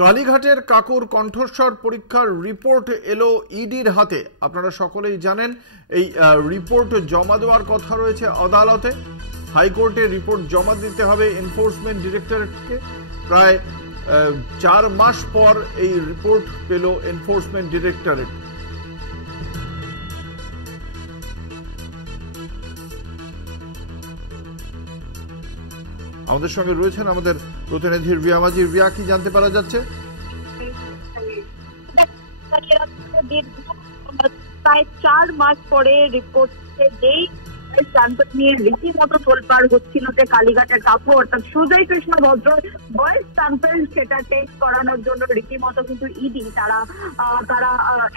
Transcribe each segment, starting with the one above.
কালীঘাটের কাকুর কণ্ঠস্বর পরীক্ষার রিপোর্ট এলো ইডির হাতে। আপনারা সকলেই জানেন এই রিপোর্ট জমা দেওয়ার কথা রয়েছে আদালতে। হাইকোর্টে রিপোর্ট জমা দিতে হবে এনফোর্সমেন্ট ডিরেক্টরেটকে। প্রায় 4 মাস পর এই রিপোর্ট পেল এনফোর্সমেন্ট ডিরেক্টরেট। আমাদের সঙ্গে রয়েছেন আমাদের প্রতিনিধি রিয়া মাঝি। রিয়া, কি জানতে পারা যাচ্ছে? প্রায় 4 মাস পরে রিপোর্ট যেই স্যাম্পল নিয়ে রীতিমতো তোলপাড় হচ্ছিল যে কালীঘাটের কাকু অর্থাৎ সুজয় কৃষ্ণ ভদ্র ভয়েস স্যাম্পল সেটা টেস্ট করানোর জন্য রীতিমতো কিন্তু ইডি তারা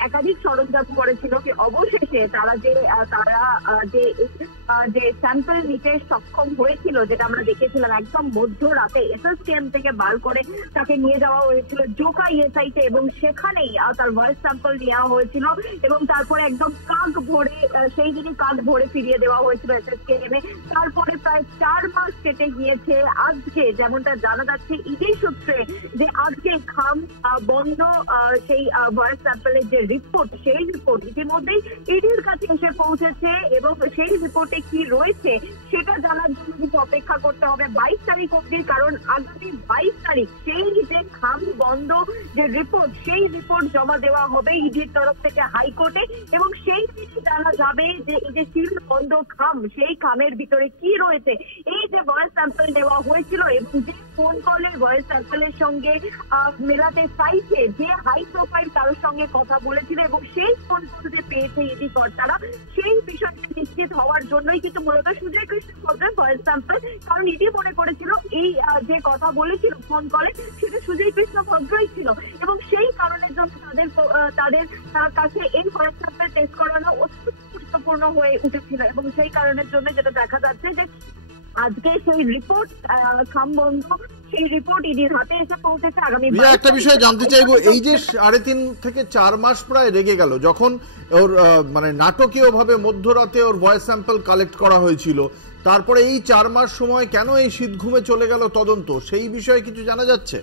একাধিক সরঞ্জাম করেছিল কি অবশেষে তারা যে স্যাম্পল নিতে সক্ষম হয়েছিল, যেটা আমরা দেখেছিলাম একদম মধ্যরাতে এসএসকেএম থেকে বার করে তাকে নিয়ে যাওয়া হয়েছিল জোকা ইএসআইতে এবং সেখানেই তার ভয়েস স্যাম্পল নেওয়া হয়েছিল এবং তারপরে একদম কাক ভরে সেই দিনই কাক ভরে ফিরিয়ে দেওয়া হয়েছিল এসএসকেএম এ। তারপরে প্রায় 4 মাস কেটে গিয়েছে। আজকে যেমনটা জানা যাচ্ছে ইডি সূত্রে যে আজকে খাম বন্ধ সেই ভয়েস স্যাম্পলের যে রিপোর্ট, সেই রিপোর্ট ইতিমধ্যেই ইডির কাছে এসে পৌঁছেছে এবং সেই রিপোর্টে কি রয়েছে সেটা জানার জন্য কিন্তু অপেক্ষা করতে হবে 22 তারিখ অব্দি। কারণ আগামী 22 তারিখ সেই যে খাম বন্ধ যে রিপোর্ট, সেই রিপোর্ট জমা দেওয়া হবে ইডির তরফ থেকে হাইকোর্টে এবং সেই দিনই জানা যাবে যে এই যে সিল বন্ধ খাম, সেই খামের ভিতরে কি রয়েছে। এই যে ভয়েস স্যাম্পল দেওয়া হয়েছিল এবং যে ফোন কলের ভয়েস স্যাম্পলের সঙ্গে মেলাতে চাইছে যে হাই প্রোফাইল কারোর সঙ্গে কথা বলেছিল এবং সেই ফোন কল যে পেয়েছে ইডি কর্তারা, সেই বিষয়টা নিশ্চিত হওয়ার জন্যই কিন্তু মূলত সুজয় কৃষ্ণ ভদ্রের ভয়েস স্যাম্পল। কারণ ইডি মনে করেছিল এই যে কথা বলেছিল ফোন কলে সেটা সুজয় কৃষ্ণ ভদ্রই ছিল এবং সেই কারণের জন্য তাদের কাছে এই ভয়েস স্যাম্পল টেস্ট করানো অত্যন্ত গুরুত্বপূর্ণ হয়ে উঠেছিল এবং সেই কারণের জন্য যেটা দেখা যাচ্ছে যে আজকে সেই রিপোর্ট খাম বন্ধ, সেই রিপোর্ট ইডির হাতে এসে পৌঁছেছে। আগামী একটা বিষয় জানতে চাইবো, এই যে 3.5 থেকে 4 মাস প্রায় লেগে গেল যখন ওর মানে নাটকীয় ভাবে মধ্যরাতে ওর ভয়েস স্যাম্পল কালেক্ট করা হয়েছিল, তারপরে এই 4 মাস সময় কেন এই শীত ঘুমে চলে গেল তদন্ত, সেই বিষয়ে কিছু জানা যাচ্ছে?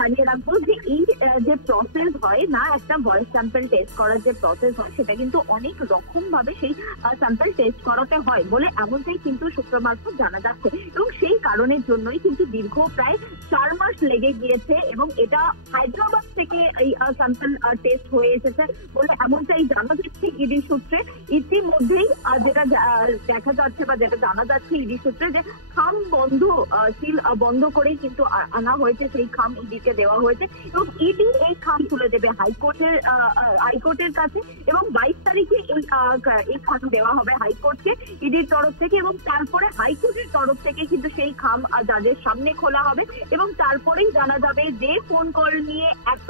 জানিয়ে রাখবো যে এই যে প্রসেস হয় না, একটা ভয়েস স্যাম্পল টেস্ট করার যে প্রসেস হয় সেটা কিন্তু অনেক রকম ভাবে সেই স্যাম্পল টেস্ট করাতে হয় বলে এমনটাই কিন্তু সূত্র মারফত জানা যাচ্ছে এবং সেই কারণের জন্যই কিন্তু দীর্ঘ প্রায় 4 মাস লেগে গিয়েছে এবং এটা হায়দ্রাবাদ থেকে এই স্যাম্পল টেস্ট হয়ে এসেছে বলে এমনটাই জানা যাচ্ছে ইডি সূত্রে। ইতিমধ্যেই যেটা দেখা যাচ্ছে বা যেটা জানা যাচ্ছে ইডি সূত্রে যে খাম বন্ধ সিল বন্ধ করেই কিন্তু আনা হয়েছে, সেই খাম ইডিকে দেওয়া হয়েছে এবং ইডি এই খাম তুলে দেবে হাইকোর্টের কাছে এবং 22 তারিখে এই খাম দেওয়া হবে হাইকোর্টকে ইডির তরফ থেকে এবং তারপরে হাইকোর্টের তরফ থেকে কিন্তু সেই খাম যাদের সামনে খোলা হবে এবং তারপরেই জানা যাবে যে ফোন কল নিয়ে এত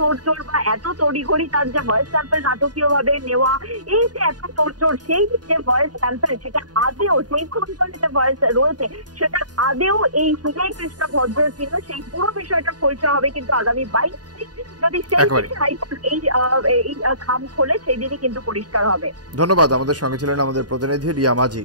তোড়জোড় বা এত তড়িঘড়ি তার যে ভয়েস স্যাম্পল নাটকীয় ভাবে নেওয়া, এই যে এত তোড়জোড়, সেই যে ভয়েস স্যাম্পল সেটা আদেও সেই ফোন কলে যে ভয়েস রয়েছে সেটা আদেও এই সুজয় কৃষ্ণ ভদ্রের ছিল, সেই পুরো বিষয়টা খোলসা হবে কিন্তু আগামী 22 তারিখ। যদি সেই হাইকোর্ট এই খাম খোলে সেই দিনই কিন্তু পরিষ্কার হবে। ধন্যবাদ। আমাদের সঙ্গে ছিলেন আমাদের প্রতিনিধি রিয়া মাঝি।